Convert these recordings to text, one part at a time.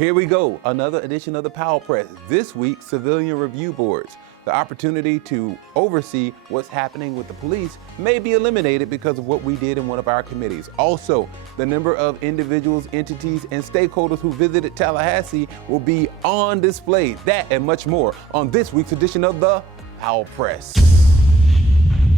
Here we go, another edition of the Powell Press. This week, civilian review boards. The opportunity to oversee what's happening with the police may be eliminated because of what we did in one of our committees. Also, the number of individuals, entities, and stakeholders who visited Tallahassee will be on display. That and much more on this week's edition of the Powell Press.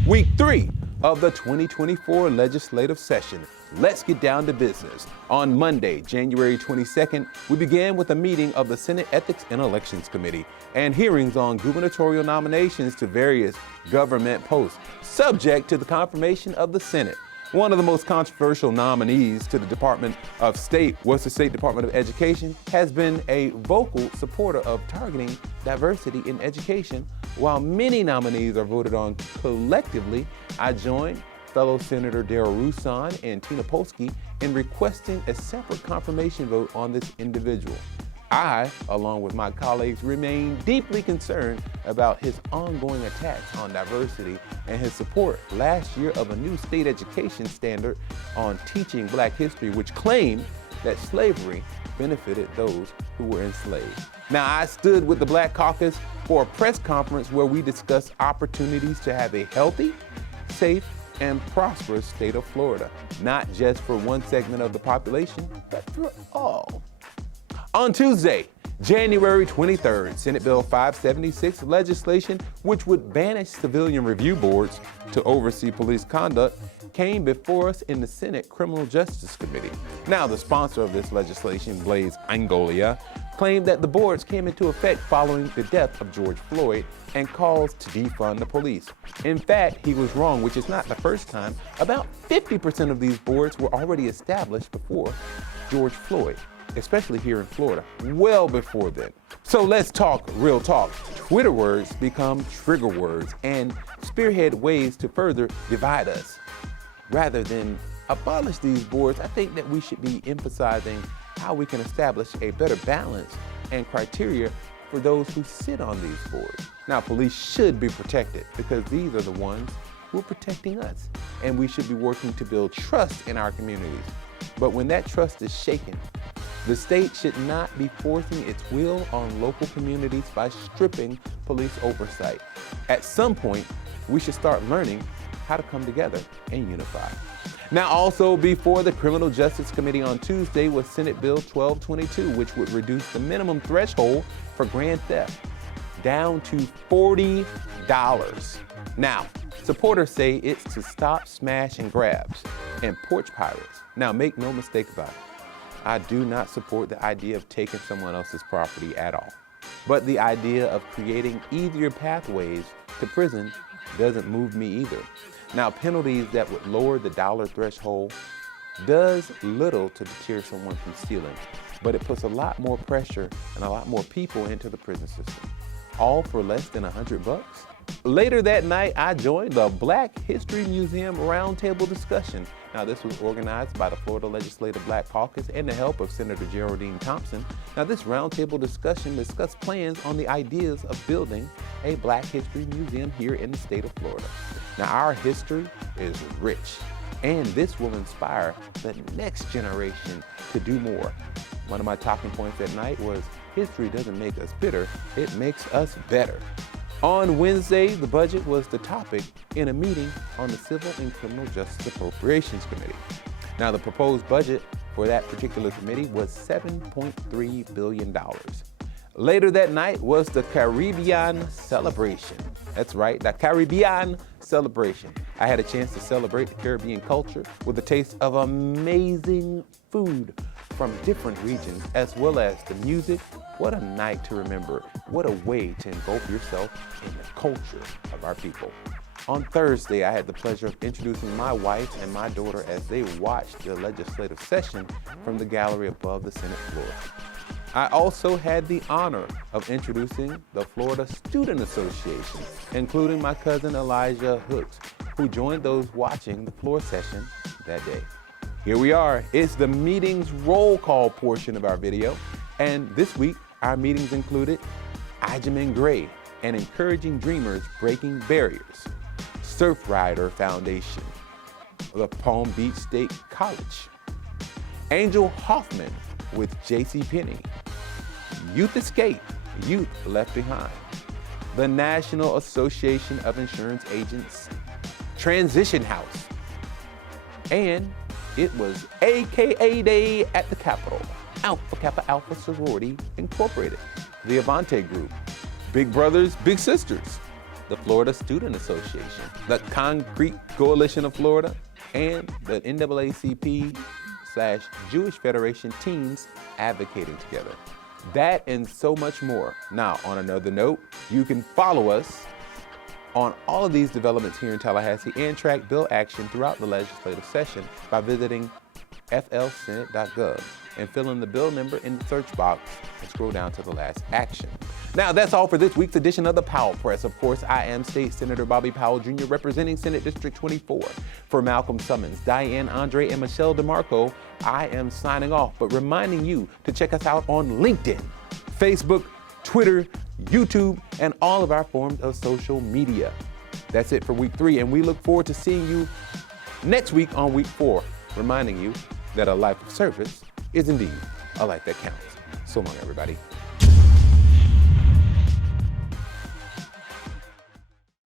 Week 3 of the 2024 legislative session. Let's get down to business. On Monday, January 22nd, we began with a meeting of the Senate Ethics and Elections Committee and hearings on gubernatorial nominations to various government posts, subject to the confirmation of the Senate. One of the most controversial nominees to the Department of State was the State Department of Education, has been a vocal supporter of targeting diversity in education. While many nominees are voted on collectively, I joined fellow Senator Darrell Roussan and Tina Polsky in requesting a separate confirmation vote on this individual. I, along with my colleagues, remain deeply concerned about his ongoing attacks on diversity and his support last year of a new state education standard on teaching Black history, which claimed that slavery benefited those who were enslaved. Now, I stood with the Black Caucus for a press conference where we discussed opportunities to have a healthy, safe, and prosperous state of Florida, not just for one segment of the population, but for all. On Tuesday, January 23rd, Senate Bill 576 legislation, which would banish civilian review boards to oversee police conduct, came before us in the Senate Criminal Justice Committee. Now, the sponsor of this legislation, Blaise Angolia, claimed that the boards came into effect following the death of George Floyd and calls to defund the police. In fact, he was wrong, which is not the first time. About 50% of these boards were already established before George Floyd, especially here in Florida, well before then. So let's talk real talk. Twitter words become trigger words and spearhead ways to further divide us. Rather than abolish these boards, I think that we should be emphasizing how we can establish a better balance and criteria for those who sit on these boards. Now, police should be protected because these are the ones who are protecting us, and we should be working to build trust in our communities. But when that trust is shaken, the state should not be forcing its will on local communities by stripping police oversight. At some point, we should start learning how to come together and unify. Now, also before the Criminal Justice Committee on Tuesday was Senate Bill 1222, which would reduce the minimum threshold for grand theft down to $40. Now, supporters say it's to stop smash and grabs and porch pirates. Now, make no mistake about it. I do not support the idea of taking someone else's property at all. But the idea of creating easier pathways to prison doesn't move me either. Now, penalties that would lower the dollar threshold does little to deter someone from stealing, but it puts a lot more pressure and a lot more people into the prison system, all for less than $100. Later that night, I joined the Black History Museum roundtable discussion. Now, this was organized by the Florida Legislative Black Caucus and the help of Senator Geraldine Thompson. Now, this roundtable discussion discussed plans on the ideas of building a Black History Museum here in the state of Florida. Now, our history is rich, and this will inspire the next generation to do more. One of my talking points that night was, history doesn't make us bitter, it makes us better. On Wednesday, the budget was the topic in a meeting on the Civil and Criminal Justice Appropriations Committee. Now, the proposed budget for that particular committee was $7.3 billion. Later that night was the Caribbean celebration. That's right, the Caribbean celebration. I had a chance to celebrate the Caribbean culture with a taste of amazing food from different regions, as well as the music. What a night to remember. What a way to engulf yourself in the culture of our people. On Thursday, I had the pleasure of introducing my wife and my daughter as they watched the legislative session from the gallery above the Senate floor. I also had the honor of introducing the Florida Student Association, including my cousin Elijah Hooks, who joined those watching the floor session that day. Here we are. It's the meeting's roll call portion of our video. And this week, our meetings included Ijamin Gray and Encouraging Dreamers Breaking Barriers, Surfrider Foundation, the Palm Beach State College, Angel Hoffman with JCPenney, Youth Escape, Youth Left Behind. The National Association of Insurance Agents Transition House. And it was AKA Day at the Capitol. Alpha Kappa Alpha Sorority Incorporated. The Avante Group. Big Brothers, Big Sisters. The Florida Student Association. The Concrete Coalition of Florida. And the NAACP/Jewish Federation teams advocating together. That and so much more. Now, on another note, you can follow us on all of these developments here in Tallahassee and track bill action throughout the legislative session by visiting flsenate.gov and fill in the bill number in the search box and scroll down to the last action. Now, that's all for this week's edition of the Powell Press. Of course, I am State Senator Bobby Powell Jr., representing Senate District 24. For Malcolm Summons, Diane Andre, and Michelle DeMarco, I am signing off, but reminding you to check us out on LinkedIn, Facebook, Twitter, YouTube, and all of our forms of social media. That's it for week 3, and we look forward to seeing you next week on week 4, reminding you that a life of service is indeed a life that counts. So long, everybody.